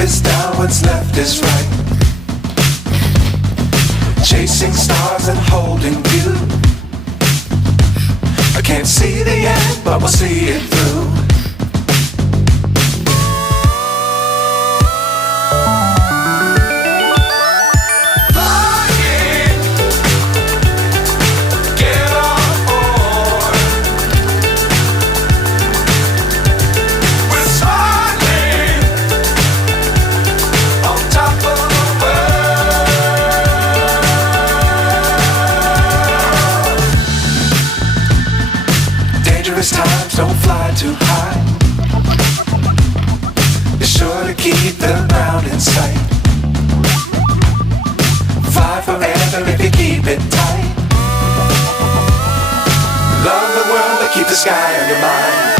is down, what's left is right. Chasing stars and holding you. I can't see the end, but we'll see it through. Dangerous times, don't fly too high. Be sure to keep the ground in sight. Fly forever if you keep it tight. Love the world, but keep the sky on your mind.